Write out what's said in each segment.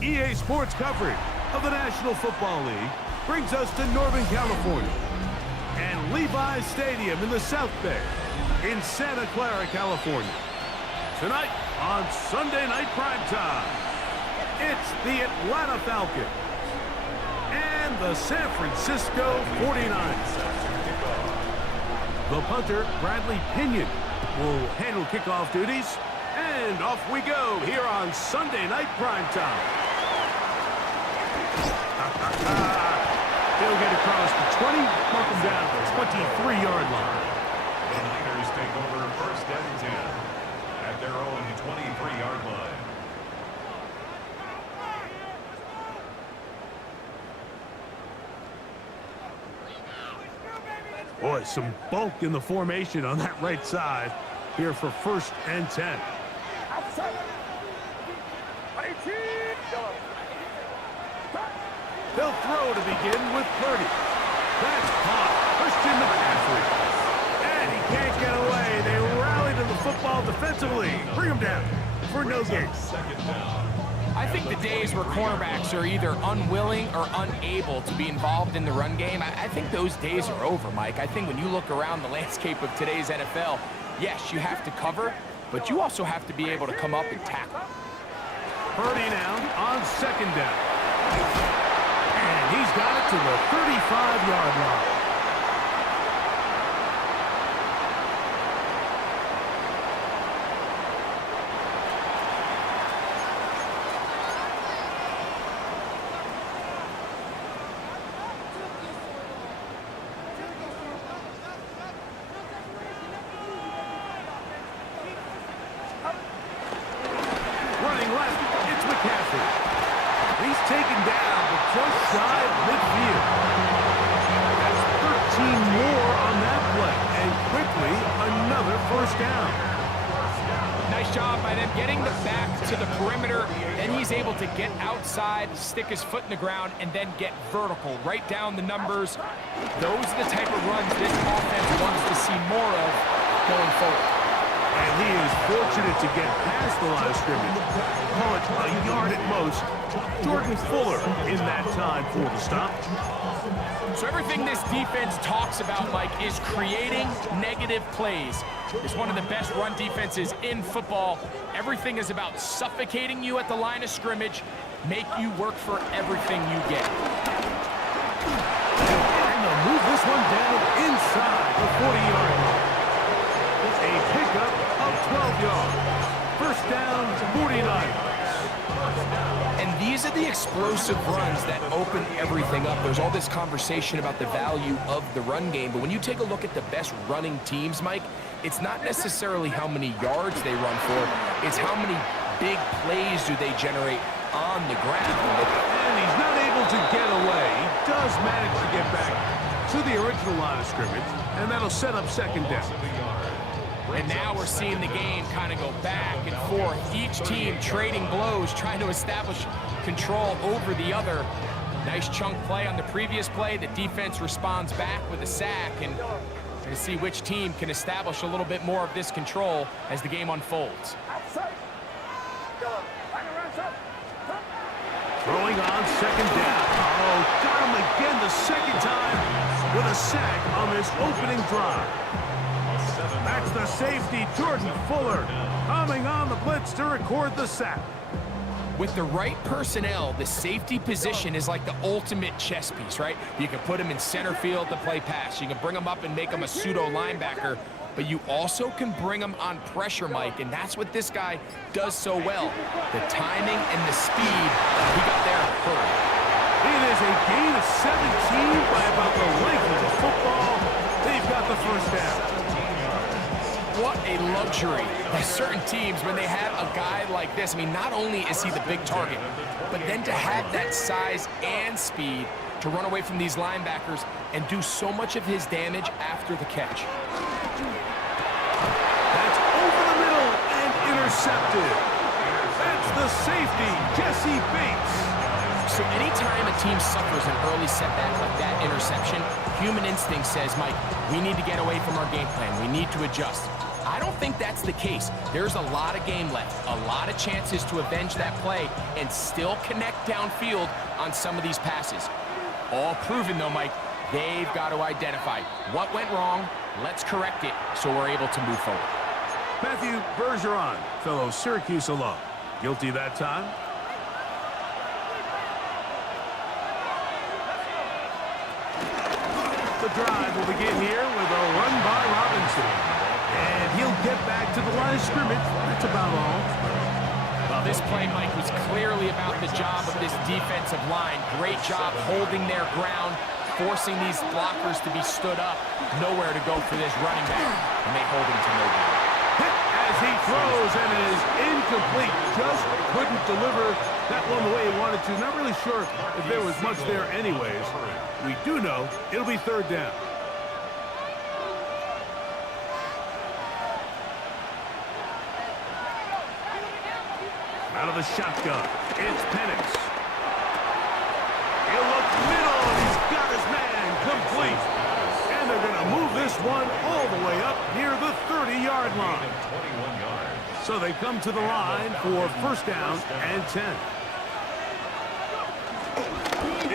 EA Sports coverage of the National Football League brings us to Northern California and Levi's Stadium in the South Bay in Santa Clara, California. Tonight on Sunday Night Primetime, it's the Atlanta Falcons and the San Francisco 49ers. The punter, Bradley Pinion, will handle kickoff duties. And off we go here on Sunday Night Primetime. He'll get across the 20, mark him down at the 23-yard line. The Niners take over first and 10 at their own 23-yard line. Boy, some bulk in the formation on that right side here for first and 10. They'll throw to begin with Purdy. That's caught. Christian McCaffrey. And he can't get away. They rally to the football defensively. Bring him down for no gain. I think the days where cornerbacks are either unwilling or unable to be involved in the run game, I think those days are over, Mike. I think when you look around the landscape of today's NFL, yes, you have to cover, but you also have to be able to come up and tackle. Purdy now on second down. And he's got it to the 35-yard line. Running left, it's McCaffrey. He's taken down, but just shy of midfield. That's 13 more on that play, and quickly another first down. Nice job by them getting the back to the perimeter. Then he's able to get outside, stick his foot in the ground, and then get vertical, right down the numbers. Those are the type of runs this offense wants to see more of going forward. And he is fortunate to get past the line of scrimmage. Call it a yard at most. Jordan Fuller in that time for the stop. So everything this defense talks about, Mike, is creating negative plays. It's one of the best run defenses in football. Everything is about suffocating you at the line of scrimmage, make you work for everything you get. And they'll move this one down inside the 40-yard line. A pickup of 12 yards. First down, 49. And these are the explosive runs that open everything up. There's all this conversation about the value of the run game, but when you take a look at the best running teams, Mike, it's not necessarily how many yards they run for, it's how many big plays do they generate on the ground. And he's not able to get away. He does manage to get back to the original line of scrimmage, and that'll set up second down. And now we're seeing the game kind of go back and forth. Each team trading blows, trying to establish control over the other. Nice chunk play on the previous play. The defense responds back with a sack, and we're going to see which team can establish a little bit more of this control as the game unfolds. Throwing on second down. Oh, got him again the second time with a sack on this opening drive. That's the safety, Jordan Fuller, coming on the blitz to record the sack. With the right personnel, the safety position is like the ultimate chess piece, right? You can put him in center field to play pass. You can bring him up and make him a pseudo linebacker, but you also can bring him on pressure, Mike, and that's what this guy does so well. The timing and the speed, he got there first. It is a gain of 17 by about the length of the football. They've got the first down. What a luxury that certain teams, when they have a guy like this, I mean, not only is he the big target, but then to have that size and speed to run away from these linebackers and do so much of his damage after the catch. That's over the middle and intercepted. That's the safety, Jesse Bates. So anytime a team suffers an early setback like that interception, human instinct says, Mike, we need to get away from our game plan. We need to adjust. I don't think that's the case. There's a lot of game left, a lot of chances to avenge that play and still connect downfield on some of these passes. All proven, though, Mike. They've got to identify what went wrong. Let's correct it so we're able to move forward. Matthew Bergeron, fellow Syracuse alum. Guilty that time. The drive will begin here with a run by Robinson. And he'll get back to the line of scrimmage. That's about all. Well, this play, Mike, was clearly about the job of this defensive line. Great job holding their ground, forcing these blockers to be stood up. Nowhere to go for this running back, and they hold him to no gain. Hit as he throws, and it is incomplete. Just couldn't deliver that one the way he wanted to. Not really sure if there was much there anyways. We do know it'll be third down. Out of the shotgun, it's Penix. He'll look middle, and he's got his man complete. And they're going to move this one all the way up near the 30-yard line. So they come to the line for first down and 10.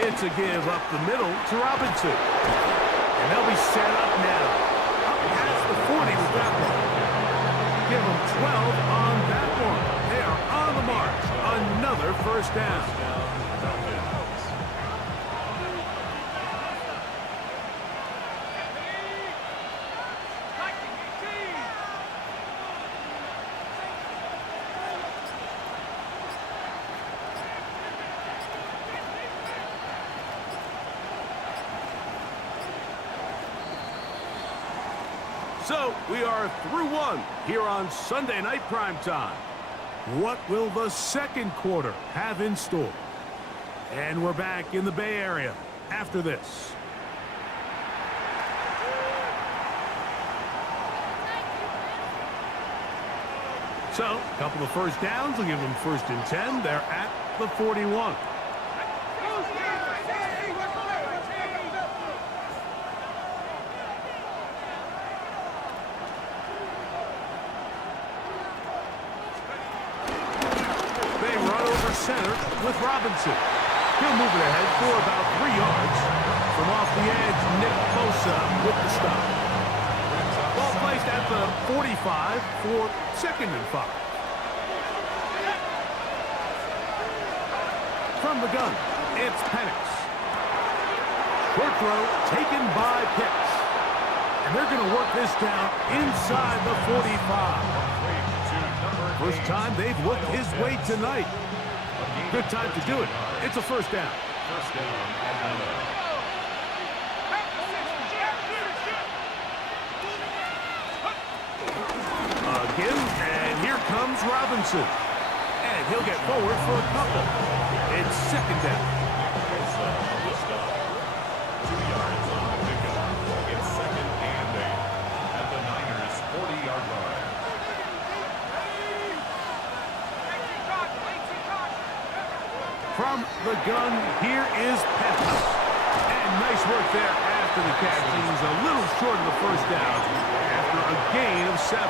It's a give up the middle to Robinson. And they'll be set up now. Up past the 40 with that one. Give them 12 on that one. They are on the march. Another first down. So, we are through one here on Sunday Night Primetime. What will the second quarter have in store? And we're back in the Bay Area after this. So, a couple of first downs will give them first and 10. They're at the 41. Center with Robinson. He'll move it ahead for about 3 yards. From off the edge, Nick Bosa with the stop. Ball placed at the 45 for second and 5. From the gun, it's Penix. Short throw taken by Pitts. And they're going to work this down inside the 45. First time they've looked his way tonight. Good time to do it. It's a first down. First down and 11. Again, and here comes Robinson. And he'll get forward for a couple. It's second down. 2 yards on the pickup. It's second and 8 at the Niners' 40-yard line. From the gun, here is Penix. And nice work there after the catch. He's a little short of the first down after a gain of 7.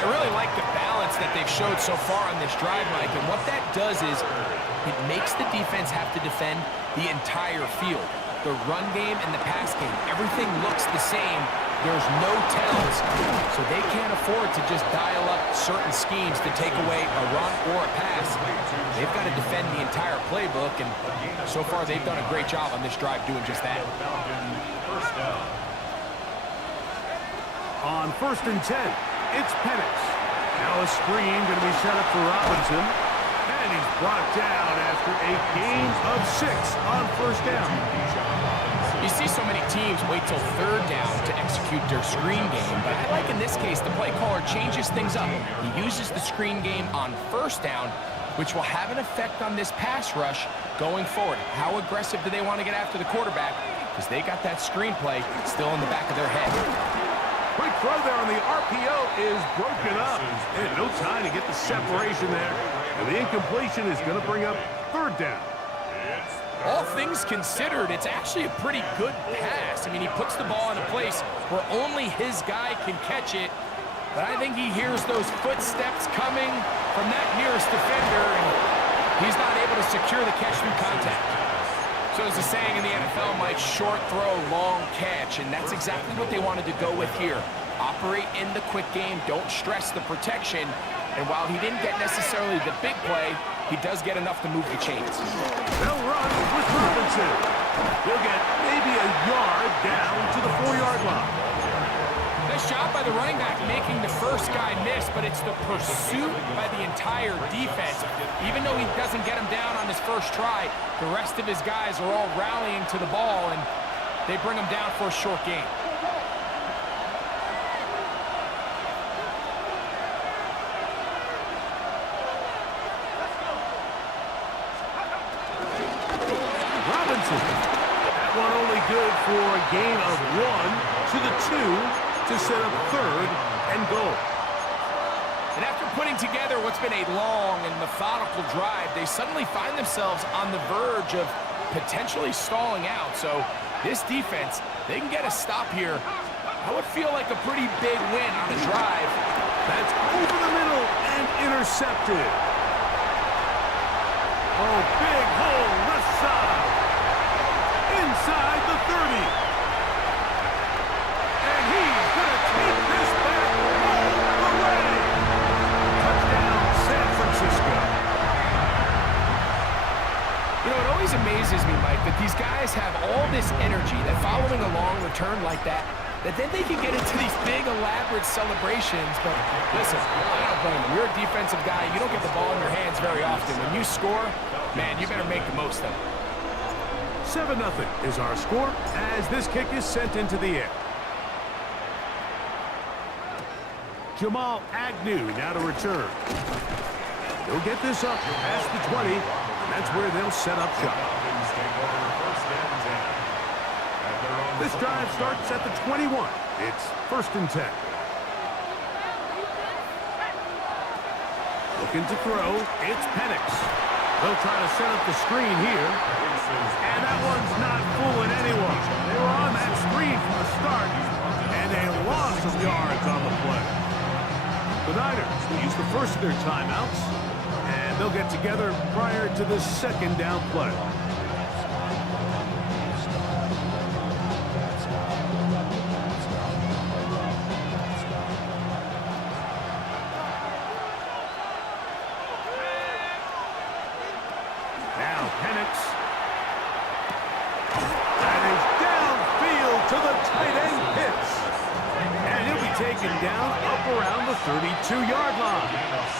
I really like the balance that they've showed so far on this drive, Mike. And what that does is it makes the defense have to defend the entire field. The run game and the pass game, everything looks the same. There's no tells, so they can't afford to just dial up certain schemes to take away a run or a pass. They've got to defend the entire playbook, and so far they've done a great job on this drive doing just that. First down. On first and 10, it's Penix. Now a screen going to be set up for Robinson. And he's brought down after a gain of 6 on first down. You see so many teams wait till third down to execute their screen game, but I like in this case the play caller changes things up. He uses the screen game on first down, which will have an effect on this pass rush going forward. How aggressive do they want to get after the quarterback? Because they got that screen play still in the back of their head. Quick throw there on the RPO is broken up. And no time to get the separation there. And the incompletion is going to bring up third down. It's all things considered, it's actually a pretty good pass. I mean, he puts the ball in a place where only his guy can catch it. But I think he hears those footsteps coming from that nearest defender, and he's not able to secure the catch through contact. So as the saying in the NFL, Mike, short throw, long catch, and that's exactly what they wanted to go with here. Operate in the quick game, don't stress the protection, and while he didn't get necessarily the big play, he does get enough to move the chains. They'll run with Robinson. He'll get maybe a yard down to the 4-yard line. Nice job by the running back making the first guy miss, but it's the pursuit by the entire defense. Even though he doesn't get him down on his first try, the rest of his guys are all rallying to the ball, and they bring him down for a short gain. Robinson. That one only good for a gain of 1 to the 2. To set up 3rd and goal. And after putting together what's been a long and methodical drive, they suddenly find themselves on the verge of potentially stalling out. So this defense, they can get a stop here. I would feel like a pretty big win on a drive. That's over the middle and intercepted. Oh, big hole left side. Inside the 30. You know, it always amazes me, Mike, that these guys have all this energy, that following a long return like that then they can get into these big, elaborate celebrations. But listen, I don't blame them. You're a defensive guy. You don't get the ball in your hands very often. When you score, man, you better make the most of it. 7-0 is our score as this kick is sent into the air. Jamal Agnew now to return. He'll get this up past the 20. That's where they'll set up shop. This drive starts at the 21. It's 1st and 10. Looking to throw. It's Penix. They'll try to set up the screen here. And that one's not fooling anyone. They were on that screen from the start. And a loss of yards on the play. The Niners use the first of their timeouts. And they'll get together prior to the 2nd down play. Now Penix. That is downfield to the tight end Pitts. And he'll be taken down up around the 32-yard line.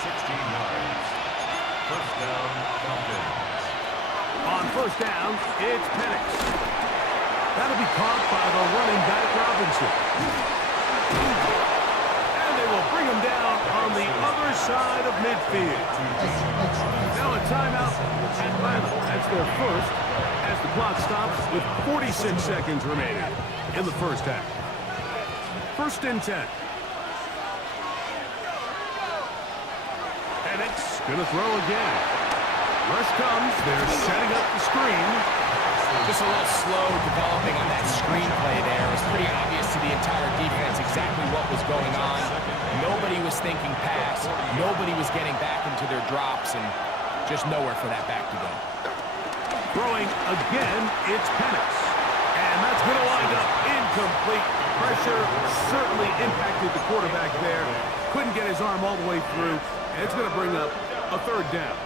16 yards. First down, Falcons. On 1st down, it's Penix. That'll be caught by the running back Robinson. And they will bring him down on the other side of midfield. Now a timeout, Atlanta. That's their first as the clock stops with 46 seconds remaining in the first half. 1st and 10. Penix gonna throw again. Rush comes. They're setting up the screen. Just a little slow developing on that screenplay there. It was pretty obvious to the entire defense exactly what was going on. Nobody was thinking pass. Nobody was getting back into their drops, and just nowhere for that back to go. Throwing again, it's Penix. And that's going to wind up incomplete. Pressure certainly impacted the quarterback there. Couldn't get his arm all the way through. And it's going to bring up a 3rd down.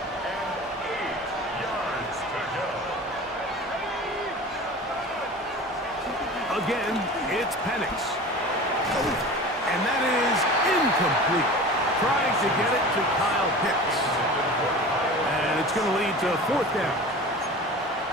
Again, it's Penix. And that is incomplete. Trying to get it to Kyle Pitts. And it's going to lead to 4th down.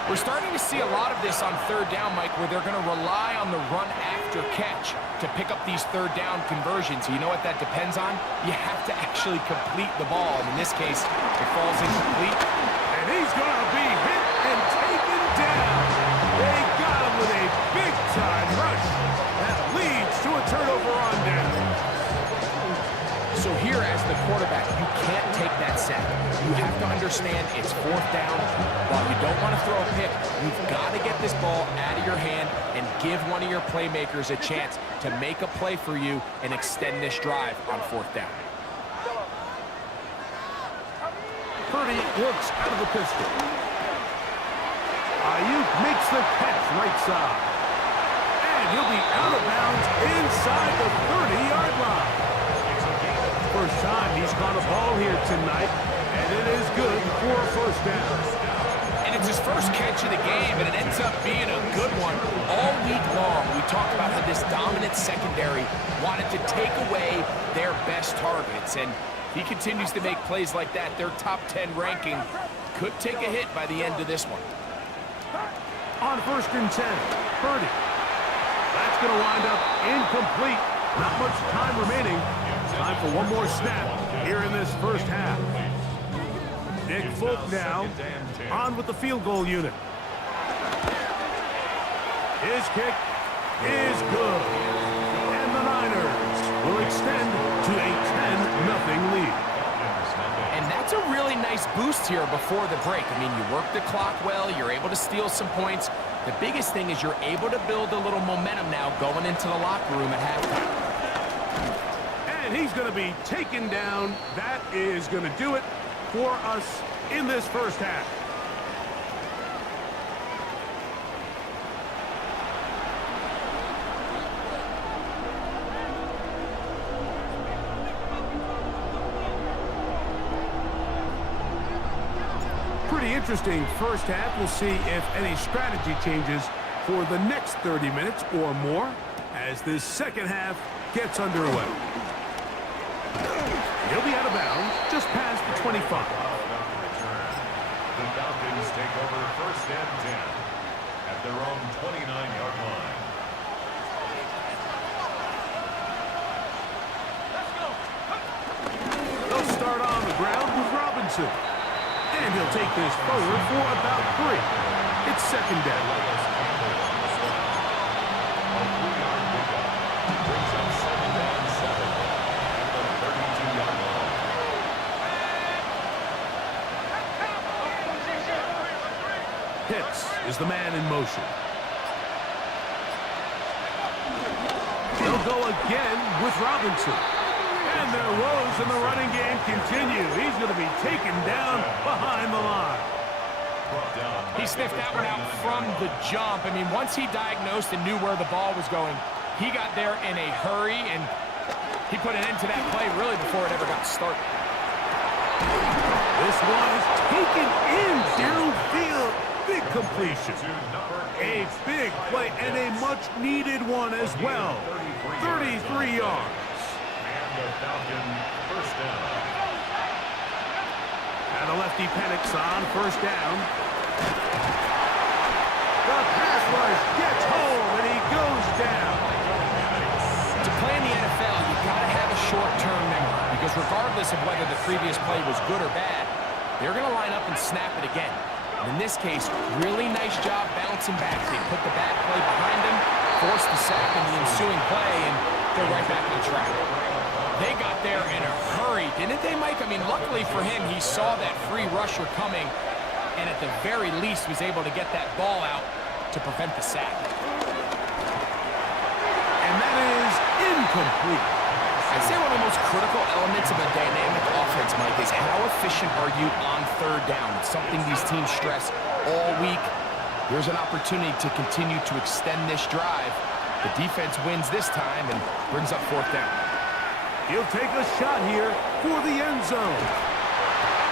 We're starting to see a lot of this on 3rd down, Mike, where they're going to rely on the run after catch to pick up these 3rd down conversions. You know what that depends on? You have to actually complete the ball. And in this case, it falls incomplete. And he's going to be hit and taken down. They got him with a big-time rush. That leads to a turnover on down. So here, as the quarterback, you can't take that sack. You have to understand It's fourth down. While you don't want to throw a pick, you've got to get this ball out of your hand and give one of your playmakers a chance to make a play for you and extend this drive on fourth down. Purdy works out of the pistol. Ayuk makes the catch right side. And he'll be out of bounds inside the 30-yard line. First time he's caught a ball here tonight, and it is good for a first down. And it's his first catch of the game, and it ends up being a good one. All week long, we talked about how this dominant secondary wanted to take away their best targets, and he continues to make plays like that. Their top 10 ranking could take a hit by the end of this one. On 1st and 10, Purdy. That's going to wind up incomplete. Not much time remaining. Time for one more snap here in this first half. Nick Folk now on with the field goal unit. His kick is good. And the Niners will extend to a 10-0 lead. And that's a really nice boost here before the break. I mean, you work the clock well, you're able to steal some points. The biggest thing is you're able to build a little momentum now going into the locker room at halftime. And he's going to be taken down. That is going to do it for us in this first half. Pretty interesting first half. We'll see if any strategy changes for the next 30 minutes or more as this second half gets underway. He'll be out of bounds just past the 25. The Falcons take over 1st and 10 at their own 29-yard line. They'll start on the ground with Robinson. And he'll take this forward for about 3. It's 2nd down. A 3-yard pickup brings up 2nd and 7 at the 32-yard line. Pitts is the man in motion. He'll go again with Robinson. And their woes in the running game continue. He's going to be taken down behind the line. He sniffed that one out from the jump. I mean, once he diagnosed and knew where the ball was going, he got there in a hurry, and he put an end to that play really before it ever got started. This one is taken in downfield. Big completion. A big play and a much-needed one as well. 33 yards. The Falcon first down. And the lefty panics on 1st down. The pass rush gets home and he goes down. To play in the NFL, you've got to have a short-term memory because regardless of whether the previous play was good or bad, they're going to line up and snap it again. And in this case, really nice job bouncing back. They put the bad play behind them, forced the sack in the ensuing play, and they're right back on track. They got there in a hurry, didn't they, Mike? I mean, luckily for him, he saw that free rusher coming and at the very least was able to get that ball out to prevent the sack. And that is incomplete. I'd say one of the most critical elements of a dynamic offense, Mike, is how efficient are you on 3rd down? It's something these teams stress all week. Here's an opportunity to continue to extend this drive. The defense wins this time and brings up 4th down. He'll take a shot here for the end zone.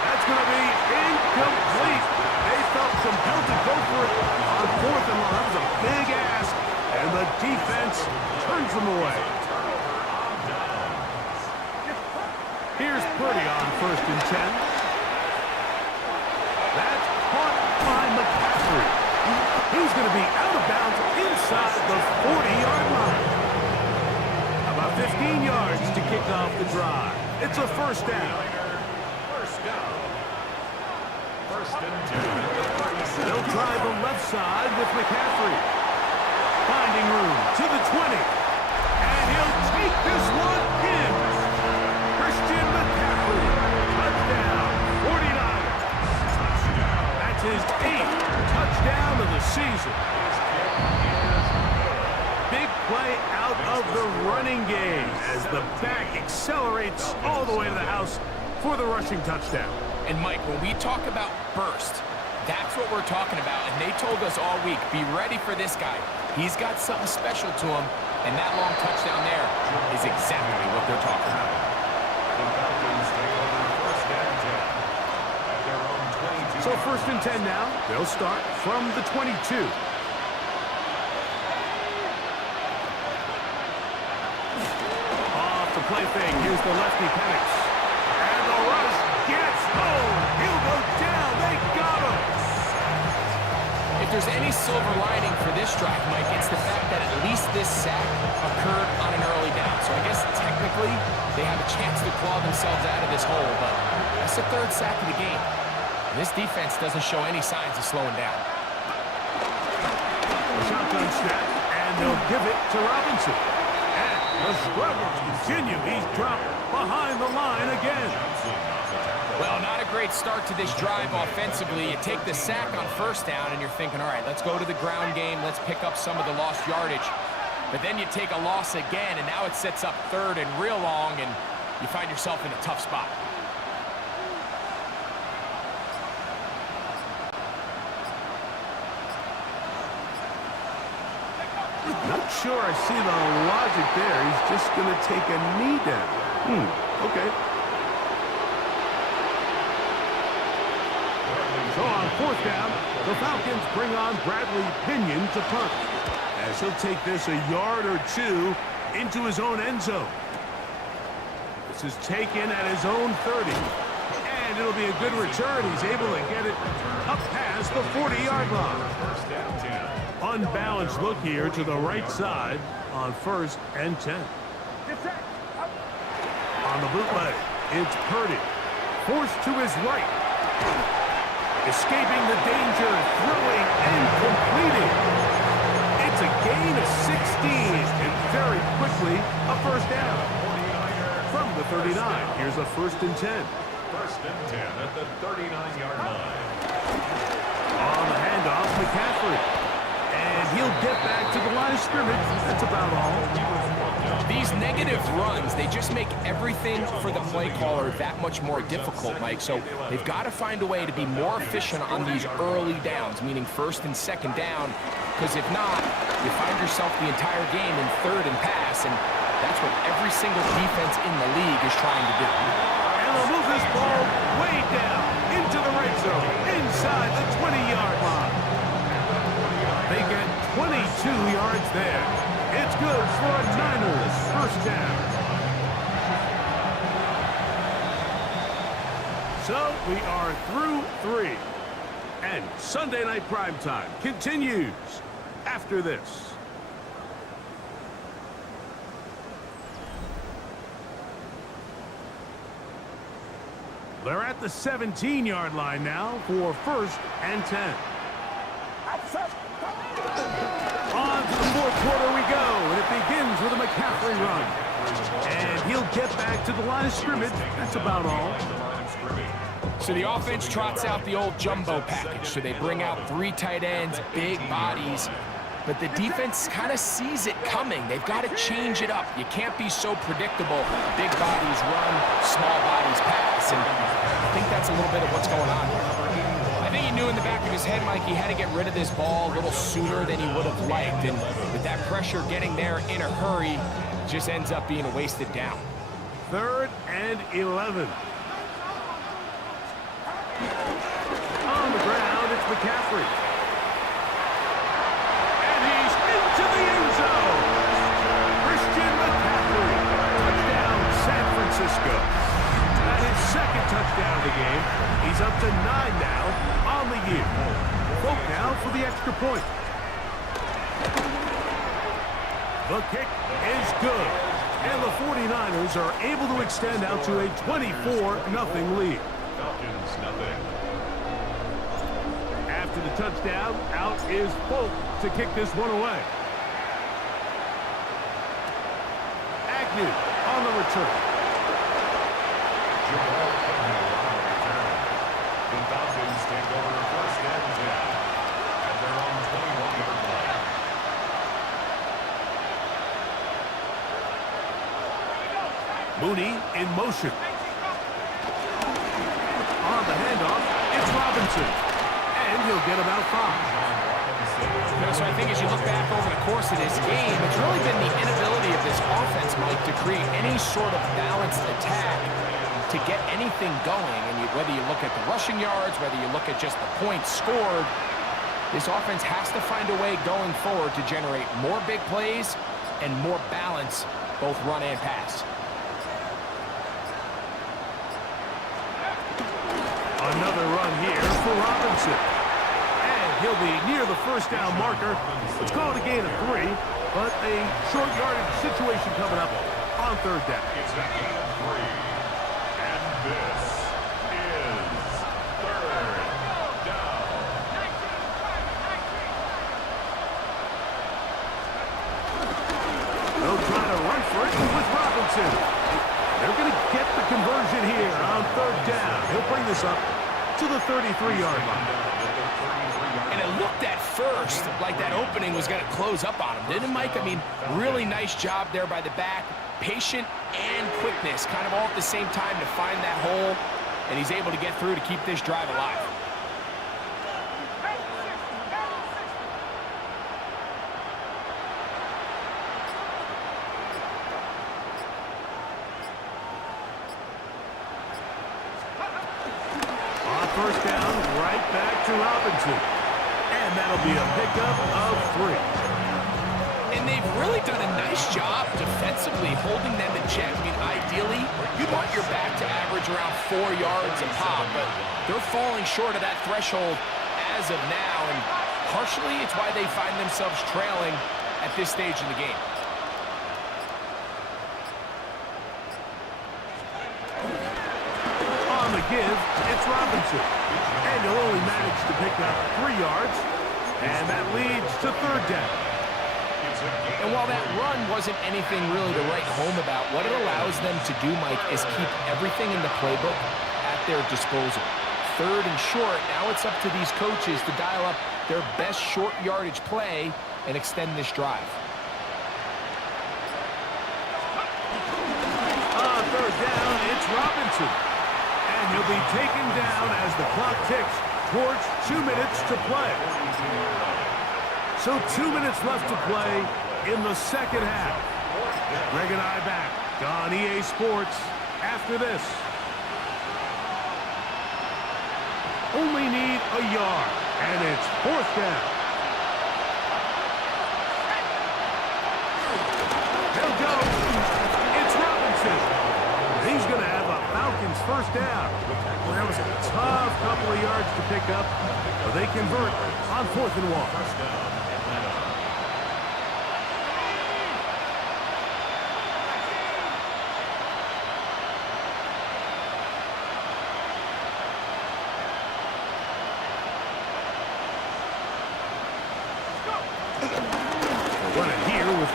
That's going to be incomplete. They felt compelled to go for it on 4th and long. That was a big ask, and the defense turns them away. Here's Purdy on 1st and 10. That's caught by McCaffrey. He's going to be out of bounds inside the 40-yard line. About 15 yards to kick off the drive. It's a 1st down. First down. 1st and 10. They'll try the left side with McCaffrey. Finding room to the 20. And he'll take this one in. Christian McCaffrey. Touchdown. 49ers. season. Big play out of the running game as the back accelerates all the way to the house for the rushing touchdown. And Mike, when we talk about burst, that's what we're talking about. And they told us all week, be ready for this guy. He's got something special to him. And that long touchdown there is exactly what they're talking about. The Falcons take over first and 10 at their own 22. So first and 10 now. They'll start from the 22. Off the play fake. Here's the lefty Penix. And the rush gets home. He'll go down. They got him. If there's any silver lining for this drive, Mike, it's the fact that at least this sack occurred on an early down. So I guess technically they have a chance to claw themselves out of this hole, but that's the third sack of the game. This defense doesn't show any signs of slowing down. A shotgun snap, and they'll give it to Robinson. And the struggles continue. He's dropped behind the line again. Well, not a great start to this drive offensively. You take the sack on first down, and you're thinking, all right, let's go to the ground game. Let's pick up some of the lost yardage. But then you take a loss again, and now it sets up third and real long, and you find yourself in a tough spot. Not sure I see the logic there. He's just going to take a knee down. Okay. So on fourth down, the Falcons bring on Bradley Pinion to punt, as he'll take this a yard or two into his own end zone. This is taken at his own 30, and it'll be a good return. He's able to get it up past the 40-yard line. First and 10. Unbalanced look here to the right side on first and 10. On the bootleg, it's Purdy. Forced to his right. Escaping the danger, throwing and completing. It's a gain of 16, and very quickly a first down. From the 39, here's a first and 10. First and 10 at the 39-yard line. On the handoff, McCaffrey. And he'll get back to the line of scrimmage. That's about all. These negative runs, they just make everything for the play caller that much more difficult, Mike. So they've got to find a way to be more efficient on these early downs, meaning first and second down. Because if not, you find yourself the entire game in third and pass, and that's what every single defense in the league is trying to do. And they'll move this ball way down into the red zone, inside the 20-yard line. They get 22 yards there. It's good for a Niners first down. So we are through 3. And Sunday Night Primetime continues after this. They're at the 17-yard line now for first and 10. On to the fourth quarter we go, and it begins with a McCaffrey run. And he'll get back to the line of scrimmage. That's about all. So the offense trots out the old jumbo package. So they bring out 3 tight ends, big bodies. But the defense kind of sees it coming. They've got to change it up. You can't be so predictable. Big bodies run, small bodies pass. And I think that's a little bit of what's going on here. I think he knew in the back of his head, Mike, he had to get rid of this ball a little sooner than he would have liked. And with that pressure getting there in a hurry, it just ends up being a wasted down. 3rd and 11. On the ground, it's McCaffrey. And he's into the end zone. Christian McCaffrey. Touchdown, San Francisco. And his second touchdown of the game. He's up to 9 now on the year. Vote now for the extra point. The kick is good. And the 49ers are able to extend out to a 24-0 lead. Falcons, nothing. After the touchdown, out is Folk to kick this one away. Agnew on the return. Jamal Agnew on the return. The Falcons take over first and 10 at their own Mooney in motion. On the handoff, it's Robinson. And he'll get about 5. So I think as you look back over the course of this game, it's really been the inability of this offense, Mike, to create any sort of balanced attack to get anything going. And whether you look at the rushing yards, whether you look at just the points scored, this offense has to find a way going forward to generate more big plays and more balance, both run and pass. Another run here for Robinson. And he'll be near the first down marker. Let's call it a gain of 3, but a short yardage situation coming up on 3rd down. It's a gain of 3. And this is 3rd down. They'll try to run for it with Robinson. They're going to get the conversion here on 3rd down. He'll bring this up to the 33-yard line. And it looked at first like that opening was going to close up on him, didn't it, Mike? I mean, really nice job there by the back. Patient and quickness, kind of all at the same time to find that hole, and he's able to get through to keep this drive alive. On 1st down, right back to Robinson. And that'll be a pickup of 3. And they've really done a nice job defensively holding them in check. I mean, ideally, you'd want your back to average around 4 yards a pop, but they're falling short of that threshold as of now, and partially it's why they find themselves trailing at this stage in the game. On the give, it's Robinson. And he'll only manage to pick up 3 yards. And that leads to 3rd down. And while that run wasn't anything really to write home about, what it allows them to do, Mike, is keep everything in the playbook at their disposal. 3rd and short, now it's up to these coaches to dial up their best short yardage play and extend this drive. On 3rd down, it's Robinson. And he'll be taken down as the clock ticks towards 2 minutes to play. So 2 minutes left to play in the 2nd half. Greg and I back on EA Sports after this. Only need a yard, and it's 4th down. He'll go. It's Robinson. He's going to have a Falcons 1st down. Well, that was a tough couple of yards to pick up, but they convert on 4th and 1.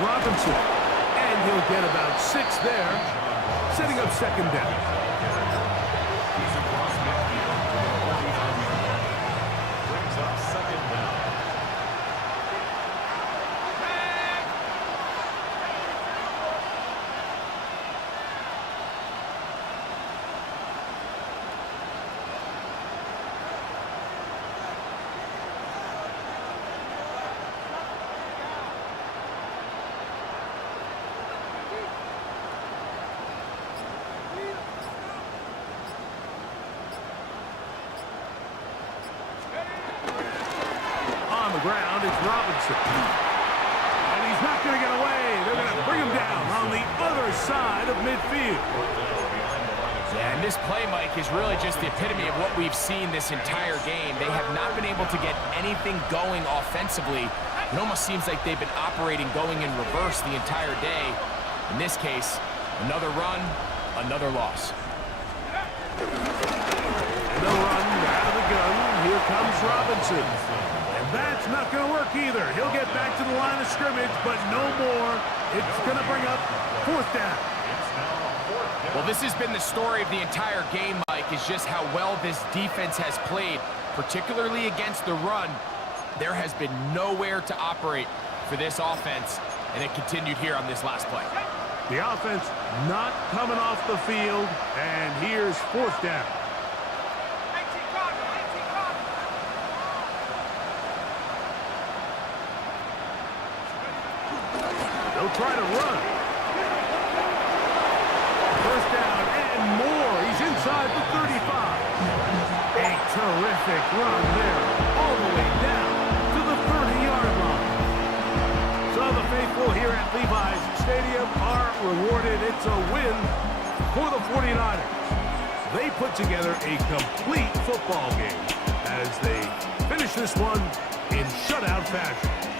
Robinson, and he'll get about 6 there, setting up 2nd down. Brings up 2nd down. Ground, it's Robinson. And he's not going to get away. They're going to bring him down on the other side of midfield. Yeah, and this play, Mike, is really just the epitome of what we've seen this entire game. They have not been able to get anything going offensively. It almost seems like they've been operating going in reverse the entire day. In this case, another run, another loss. And they'll run out of the gun. Here comes Robinson. That's not going to work either. He'll get back to the line of scrimmage, but no more. It's going to bring up 4th down. Well, this has been the story of the entire game, Mike, is just how well this defense has played, particularly against the run. There has been nowhere to operate for this offense, and it continued here on this last play. The offense not coming off the field, and here's fourth down. They'll try to run. First down and more. He's inside the 35. A terrific run there, all the way down to the 30-yard line. So the faithful here at Levi's Stadium are rewarded. It's a win for the 49ers. They put together a complete football game as they finish this one in shutout fashion.